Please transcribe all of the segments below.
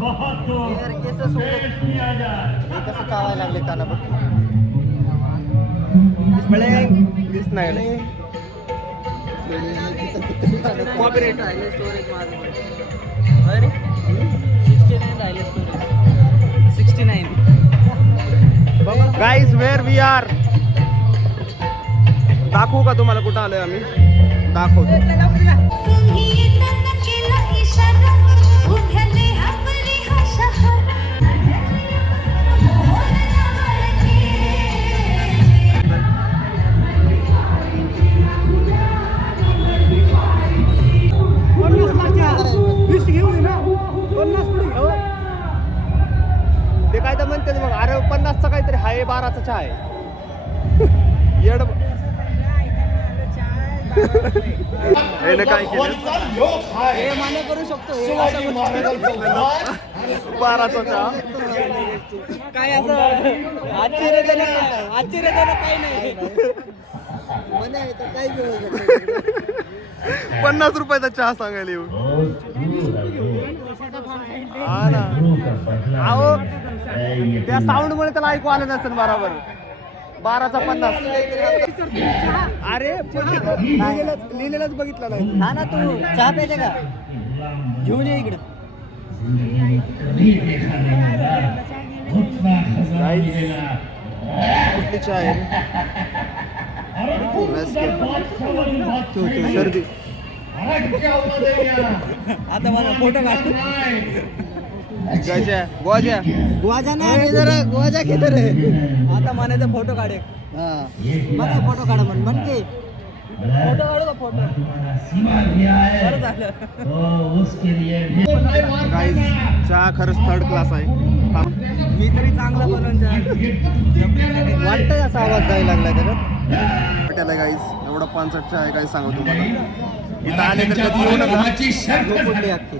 यार केस सोडत हे कसं चावायला लागले काना बघ. दिस नाही कॉपीराइट राहिले स्टोरेज माझं अरे? सिक्स्टी नाईन राहिले storage. Sixty nine. Guys where we are दाखवू का तुम्हाला कुठं आलोय आम्ही? दाखवतो. बाराचा चहा आहे. येड काय केलं? हे करू शकतो हे असं बाराचा चहा. काय असं? आश्चर्यजनक आश्चर्यजनक काही नाही. पन्नास रुपयाचा चहा सांगायला येऊ. हा ना. अहो त्या साऊंड मुळे त्याला ऐकू आलं नसेल बरोबर. बाराचा पन्नास. अरे लिहिलेलंच बघितलं नाही. हा ना तू चहा प्यायचा का? घेऊन ये इकडं. कुठली चहा आहे? तू सर्दी आता मला फोटो काढ. गायच्या गोवाच्या गुवाजा नाही जरा गुवाजा की तर आता म्हणायचा फोटो काढे मला फोटो काढा म्हण म्हणते फोटो काढू का फोटो? बरं झालं. गाईज चहा खरंच थर्ड क्लास आहे. मी तरी चांगला बनवून वाटतंय असा आवाज जायला लागला त्याच्यात वाटायला गाईज एवढा पानसट चहा आहे काय सांगू तुम्हाला. इथं आले तर कधी येऊ नका. झोपडली अख्खी.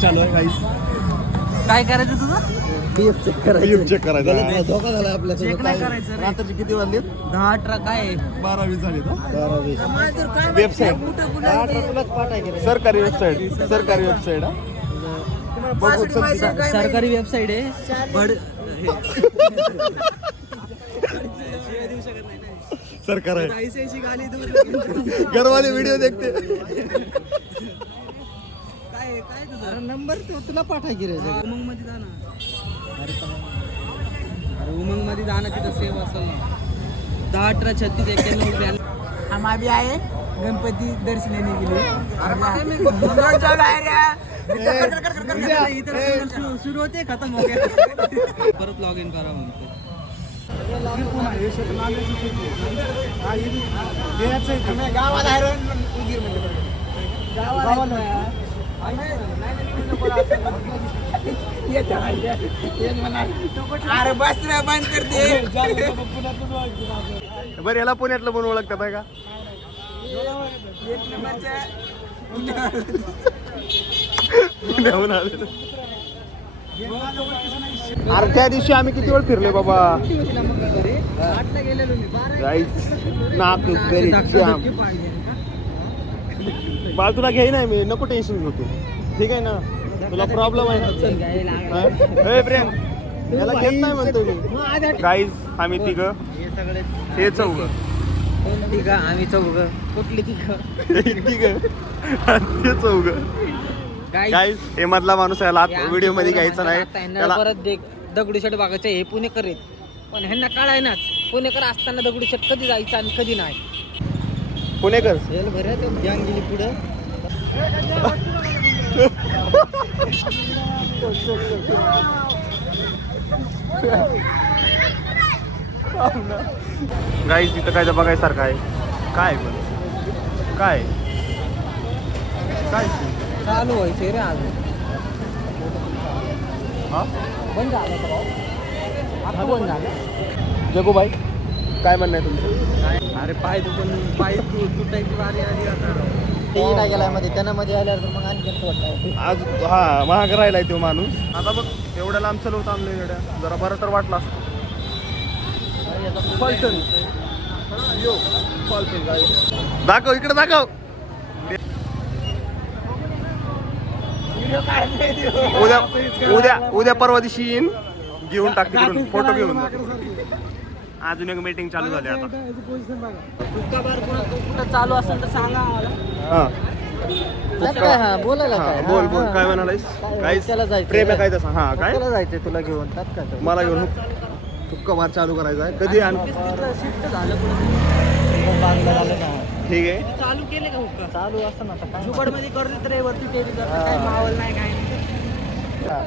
चालू आहे काय करायचं तुझं? बीएफ चेक करायचं. चेक करायचा. धोका झाला आपल्या चेक नाही करायचं रे. रात्रीचे किती वाजले? दहा अठरा काय? बारावी झाली की रे? सरकारी वेबसाईट सरकारी वेबसाईट हा. सरकारी वेबसाईट आहे. सरकार आहे. ऐशी गाली दूर. घरवाले व्हिडिओ देखते. काय काय तुझा? नंबर तुला पाठवा की रे उमंगमध्ये जा ना. अरे उमंगमध्ये जा ना तिथं सेव असेल ना. दहा अठरा छत्तीस एक्क्याण्णव ब्याण्णव. हम अभी आए गणपती दर्शनाने गेले. सुरू होते खतम हो गया परत लॉग इन करा म्हणते. अरे बस रे बंद कर दे बरं याला पुण्यातलं म्हणून ओळखतात आहे का पुण्याहून आलेलं. अरे त्या दिवशी आम्ही किती वेळ फिरले बाबा? नाक घरी जाम बाळ तुला घ्याय नाही मी नको टेन्शन घेऊ तू. ठीक आहे ना? तुला प्रॉब्लेम आहे. प्रेम याला घेत नाही म्हणतो मी. गाईज आम्ही तिघ. हे चौघ. तिघ आम्ही चौघ. कुठली तिघ? तिघ. ते चौघ. गाईज हे मधला माणूस याला व्हिडिओमध्ये घ्यायचा नाही. त्याला परत देख दगडूशेठ बागाचे हे पुणेकर आहेत. पण ह्यांना कळाय नाच. पुणेकर असताना दगडूशेठ कधी जायचं आणि कधी नाही. पुणेकर सेल भरत गॅंग गेली पुढं. गाईज तिथं काय बघायसारखं आहे? काय काय? काय? चालू व्हायचे रे आज. हा? बंद झालं का भाऊ. आता बंद झालं. जगूबाई काय म्हणणं आहे तुमचं? अरे पाय दुखून पाय तू तुटायची वारी आली आता. ते नाही गेला मध्ये त्यांना मध्ये आल्यावर तर मग आणखी वाटतं आज हा महाग राहिलाय तो माणूस. आता बघ एवढ्या लांब चलवत आणलं एवढ्या जरा बरं तर वाटलं असतं. पलटण. यो पलटण दाखव इकडे दाखव. उद्या उद्या उद्या परवा दिवशी येईन घेऊन टाक तिकडून फोटो घेऊन अजून एक मीटिंग चालू झाली आता. कुठं चालू असेल तर सांगा आम्हाला. हा. काय हा बोलायला हा, काय. बोल बोल काय म्हणालायस? काय त्याला जायचं. प्रेम आहे काय तसं हा काय? त्याला जायचंय तुला घेऊन त्यात काय तर. मला घेऊन तुक्का मार चालू करायचा आहे. कधी आण तिथं शिफ्ट झालं कुठं? बांधलं झालं ना ठीक आहे. चालू केले का हुक्का? चालू असतं ना आता काय? जुबडमध्ये करत रे वरती टेरी करतात काय मावल नाही काय नाही.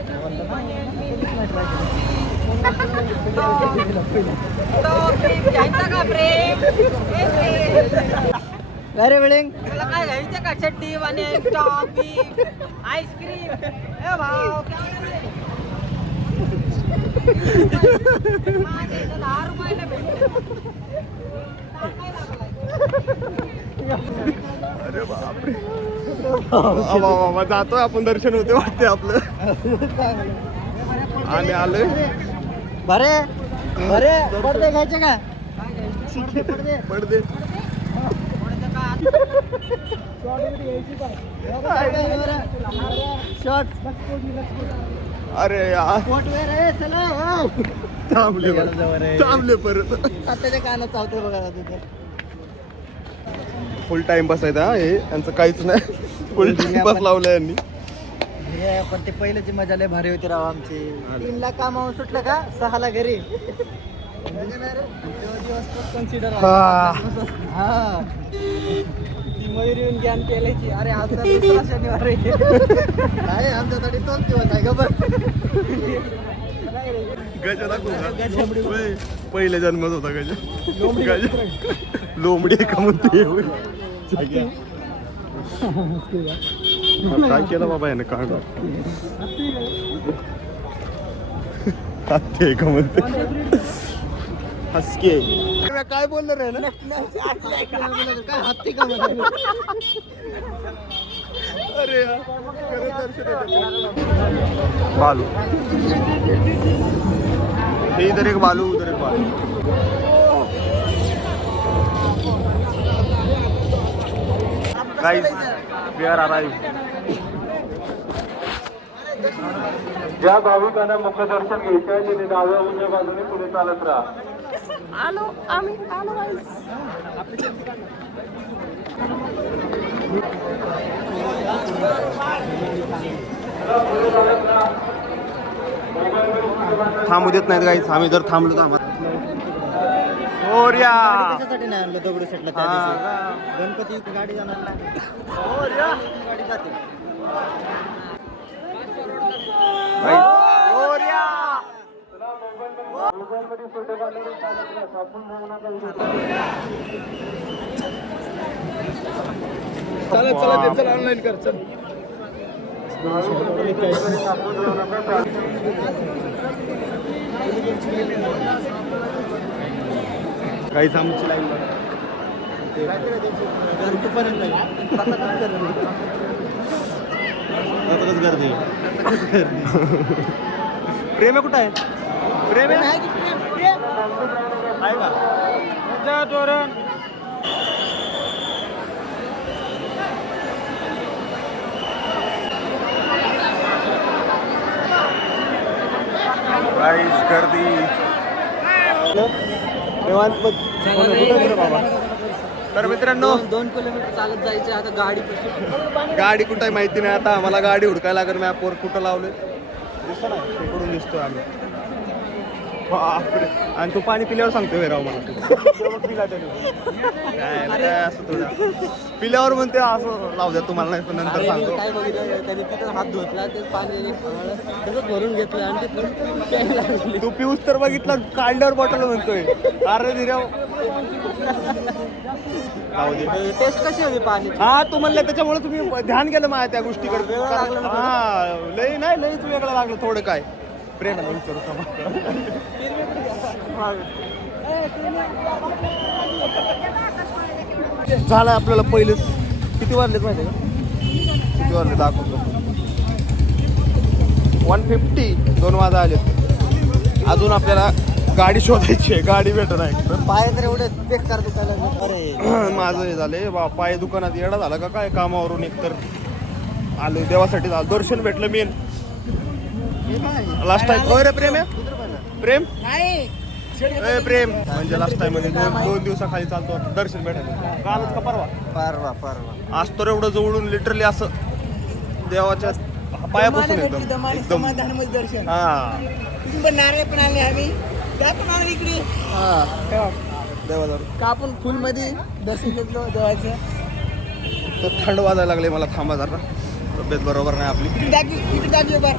अरे वेळेंग तुला काय घ्यायचं का? चड्डी आणि टॉपी आईस्क्रीम? ए भाऊ दहा रुपयाला भेटते अरे बापरे. बाबा जातोय आपण दर्शन होते वाटते आपलं. आम्ही आलोय. बरे बरे पडदे घ्यायचे का? पडदे. अरे थांबले परत. थांबले परत. त्याच्या कानात चावते बघा तिथे फुल टाइम बसायचा हा, हे यांचं काहीच नाही. फुल टाइम बस लावलं यांनी. हे पण ते पहिल्याची मजा लय भारी होती राव आमची. तीनला कामावून सुटलं का? सहाला घरी. कन्सिडर हा. हा. ती मयुरी येऊन ज्ञान केल्याची. अरे आज तर दुसरा शनिवार आहे. नाही आमच्यासाठी तोच दिवस आहे गबर गजा दाखवू. पहिल्या जन्मात होता गजा गजा लोंबडी आहे का म्हणते. काय केलं बाबा याने? काय हत्ती का म्हणते? हसके काय बोललं रे ना काय हत्ती का? अरे. बालू. हे इधर एक बालू उधर एक बालू. गाइस वी आर अराइव ज्या भाविकांना मुखदर्शन घ्यायचे आहे तिने डाव्या उजव्या बाजूने पुढे चालत राहा. थांबू देत नाहीत गाईस आम्ही जर थांबलो तर मोरया त्याच्यासाठी नाही आणलं? दगडू सेटला त्या हा. दिवशी. गणपती गाडी जाणार नाही. गाडी जाते. मोरया चला चला ते चला ऑनलाईन कर चल. गाईस आमची लाईन गर्दी. गर्दी. प्रेम आहे कुठं आहे? प्रेम आहे? का? तोरण. गर्दी. तर मित्रांनो दोन किलोमीटर चालत जायचे आता गाडी कशी गाडी कुठं माहिती नाही आता. आम्हाला गाडी हुडकायला लागेल मॅपवर कुठं लावले दिसतो ना तिकडून दिसतोय आम्ही. आणि तू पाणी पिल्यावर सांगतोय राव मला. काय असं थोडं. पिल्यावर म्हणते असं लावू द्या तुम्हाला नाही पण नंतर सांगतो. काय बघितलं त्याने तिथं हात धुतला ते पाणी तसंच भरून घेतलं आणि ते पिऊस तर बघितलं काढल्यावर बॉटल म्हणतोय. अरे धीराव टेस्ट कशी होती पाणी? हा तू म्हणलं त्याच्यामुळे तुम्ही ध्यान केलं माझ्या त्या गोष्टीकडे. हा लय नाही लयच वेगळं लागलं थोडं काय. प्रेमाला विचारू झालं आपल्याला पहिलेच. किती वाजलेत माहिती आहे का? किती वाजले? दाखवतो वन फिफ्टी दोन वाजा आलेत. अजून आपल्याला गाडी शोधायची आहे. गाडी भेटत नाही पाय तर एवढे बेकार लागले. अरे माझं हे झाले बा पाय दुकानात येडा झाला का काय? कामावरून एकतर आलो. देवासाठी आलो दर्शन भेटलं मेन. लास्ट टाइम प्रेम आहे? प्रेम? ए प्रेम. म्हणजे लास्ट टाइम म्हणजे दोन दोन दिवसाखाली चालतो दर्शन भेटायचं कालच का परवा? परवा परवा. आज तर एवढं जवळून लिटरली असं देवाच्या पायापासून एकदम एकदम दर्शन. हा. पण नारळ पण आले आम्ही. त्या पण आले इकडे. देवाजवळ. का आपण फुलमध्ये दर्शन घेतलं देवाचं? तर थंड वाजायला लागले मला थांबा जरा. तब्येत बरोबर नाही आपली. इकडे टाकी इकडे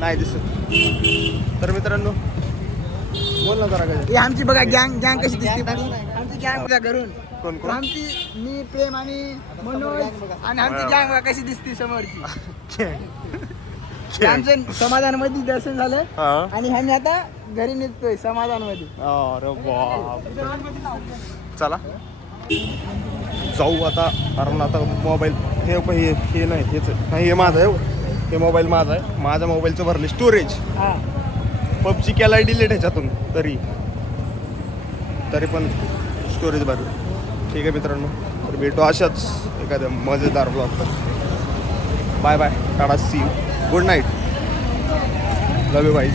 नाही दिसत. तर मित्रांनो बोल ना जरा ही आमची बघा गँग गँग कशी दिसते आमची गँग बघा घरून. कोण कोण? आमची मी प्रेम आणि मनोज आणि आमची गँग बघा कशी दिसते समोरची. आमचं समाधानमध्ये दर्शन झालं. हा. आणि आम्ही आता घरी निघतोय समाधानमध्ये अरे बाप चला. जाऊ आता कारण आता मोबाईल हे हे हे नाही हेच आहे. नाही हे माझं आहे हो. हे मोबाईल माझा आहे. माझ्या मोबाईलचं भरले स्टोरेज. हा. पबजी केला डिलीट ह्याच्यातून तरी. तरी पण स्टोरेज भरलं. ठीक आहे मित्रांनो तर भेटू अशाच एखाद्या मजेदार blog bye bye tata see good night love you byes